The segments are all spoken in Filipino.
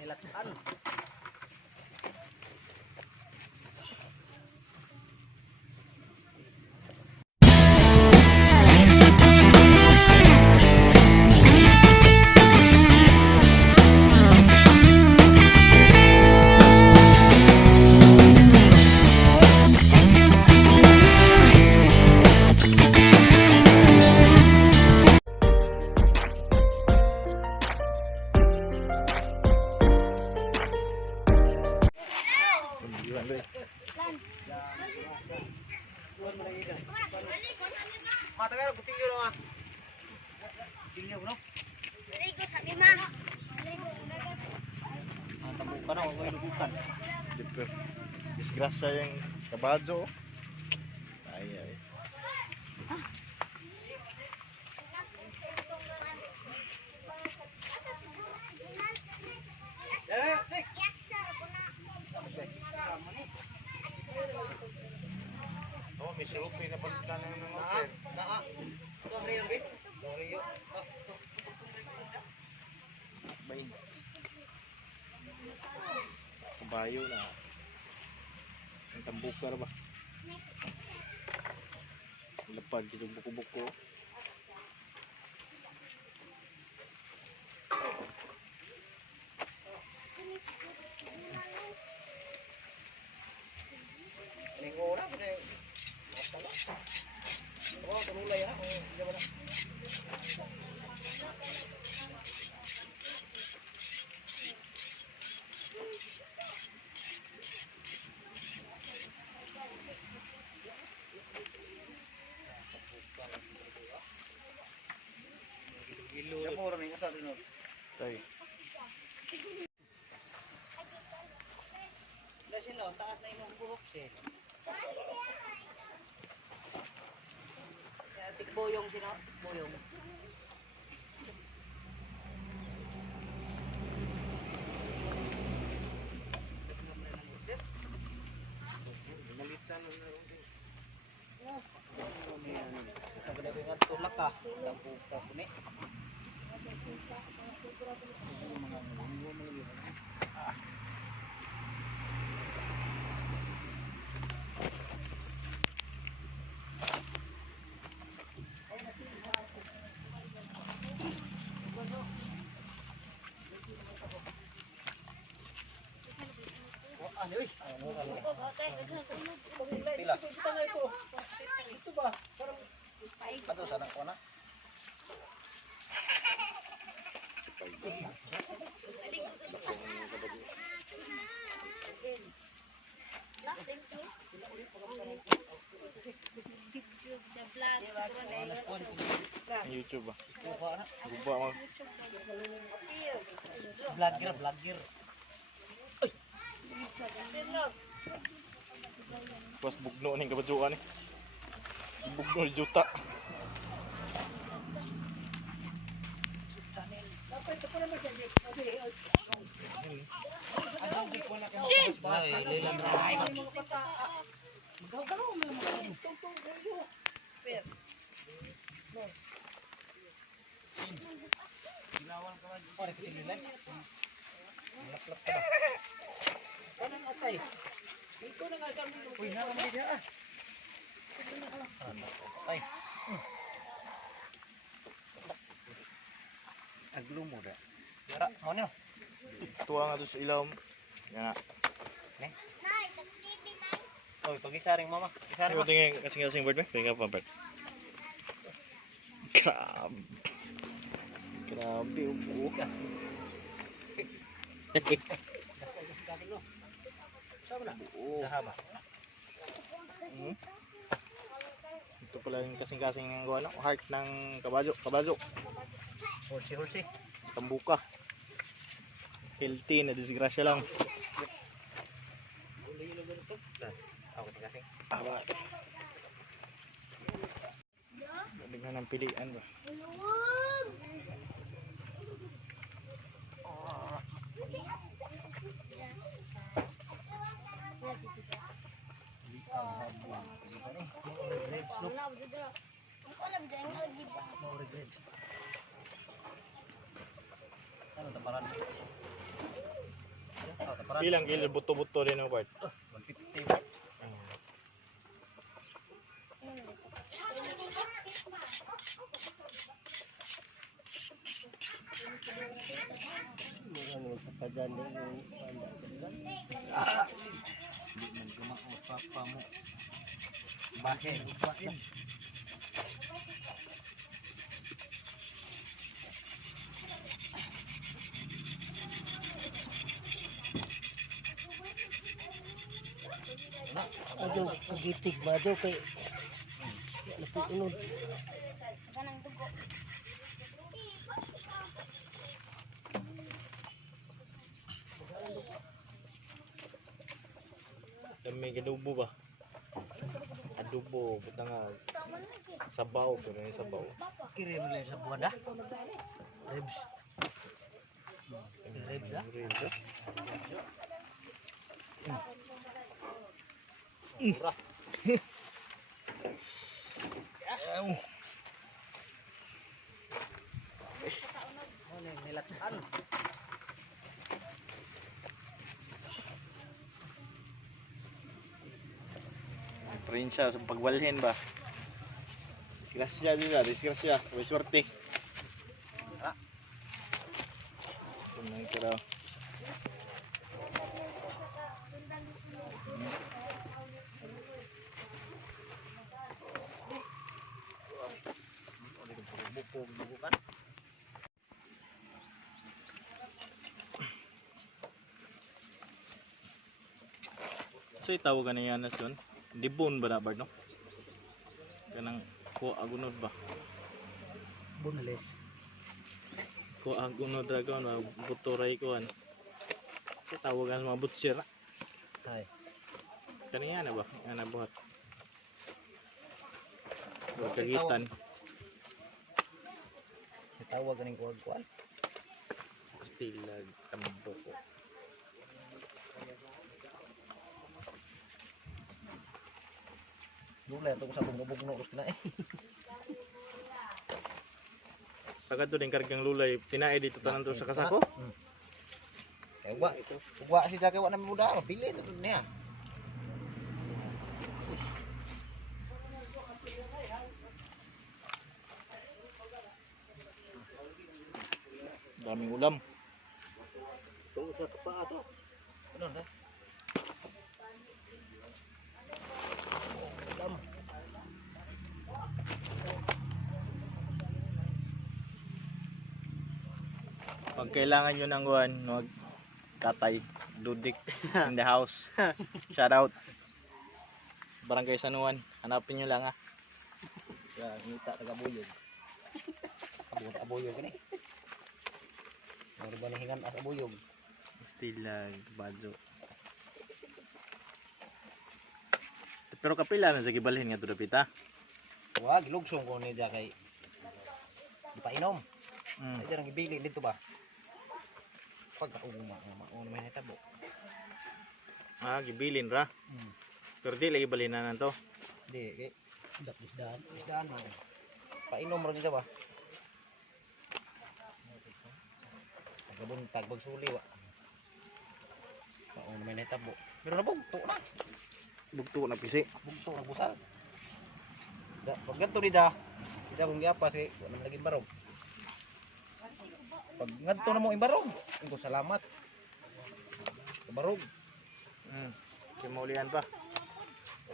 Nilatan. Mata ka kuting yun ah. Tingin mo no? Ligo sabi ma. Tamukan na ako lubukan. Dito. Disgrasya yung kabadyo. Ay ay. Oh, may sirup na palitan ng hotel. Bain. Kabayo na. Ang tambukar ba? Lepad dito buko-buko. Ningora ba dai? Oh, tulay ha. Oh, di ba na? Ya mo rin sa dinot. Tay. Dasin no, taas na imong buhok siya. Tikboyong sino? Tikboyong. Malitan na rin. Pagdating at tulak ka, tapos ka puni. Pila. Ito ba? Ato sana ko na. YouTube ba? Guba mo. Vlogger. Pas bugno ning kabadyoan. Bugno juta. Shit! Lelan na. Ginawan ka man. Oh, nakikililan. Laklak ka ba? Kanang atay. Ito na nga kami. Uy, nakamali niya ah. Ay. Aglo mo da. Tara, mo niyo. Tuwa nga to sa ilawom. Nga nga. Nay, tag-TV nay. Oy, pag-isaring mama. Isaring Ano mo. tingin kasing-kasing bird ba? Tingin ka pa bird. Grabe. Grabe upo. Saan na? Oo. Sa haba. Ito pala yung kasing-kasing ng ano, heart ng kabadyo. Horsi. Tambuka. Healthy na disgrasya lang. Ako kasing. Aba. Dengan ng pilian ba? Wala, Ano taparan? Oh, taparan. Bilang kilo buto-buto din ang part. 150 ba? Hindi man kumao papa mo. Bahin. Aduh, pagipig ba daw kay napuunod. Ganang dugo. Dami adobo ba? Adobo, buta nga Sama lagi. sabaw, pero yung sabaw. Kirim lang sa buwan dah. Ribs. Ribs dah. Ribs, ah. Murah. Oh, nilatan. Prinsya sa pagbalhin ba? Disgrasya juga, disgrasya. May swerte. Tunay ka raw. Buku kan. So itawagan na yan na yun. Dibon ba na ba no? Kanang ko agunod ba? Boneless. Ko agunod dragon na butoray ko an. So tawagan sa mga butcher na. Hai. Kaniya na ba? Nga na buhat. Kagitan. Tawag ganing kuan. Stilag tambo ko. Dulay to sa bunggo-bunggo ros na eh. Pagka to din kargang lulay, tinae dito tanan to sa kasako. Eh wa si Jake wa na muda, pili to niya. Daming ulam. To sa pa to. Ano na? Ulam. Pag kailangan nyo ng guwan, wag katay, dudik in the house. Shout out. Barangay Sanuan, hanapin nyo lang ha. Ya, ngita taga buyog. Abot abuyog ni. Ano ba hingan as abuyog? Stilag, badyo. Pero kapila na sa gibalhin nga to dapit ha. Wag lugsong ko ni Jake. Di pa inom. Mm. Ay jarang ibili dito ba? Pag uma may natabo. Ah, gibilin ra. Hmm. Pero di lagi balinan to. Di kay isdaan. Isdaan man. Painom ra dito ba? Pagbuntag pagsuli wa. Paon may natabo. Pero nabugto na. Bugto na pisi. Bugto na busal. Da pag ganto di da. Kita kung giapa si wala lagi barog. Pag ngadto na mo imbarog, ingko salamat. Barog. Mm. Kimaulian pa.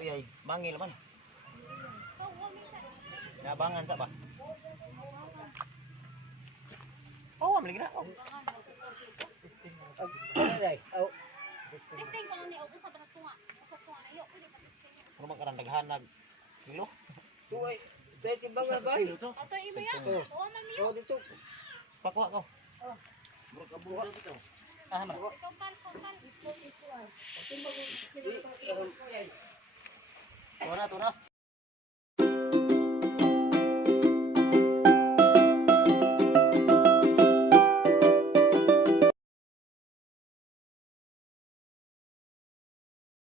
Uy ay, mangil man. Nabangan sa ba? Oh, amli na. Oh. Ay, oh, Testing ko lang ni Ogo sa tunga. Sa tunga na yo, pwede pa testing. Ano man karang daghanag kilo? tuway. Dahil timbang nga ba? Ato iba ya. Tuwa man niyo. Oh, dito. Pakuha ko. Murag kabuhat ito. Ah, man. Ikaw kal. Tuwa na, tuwa na.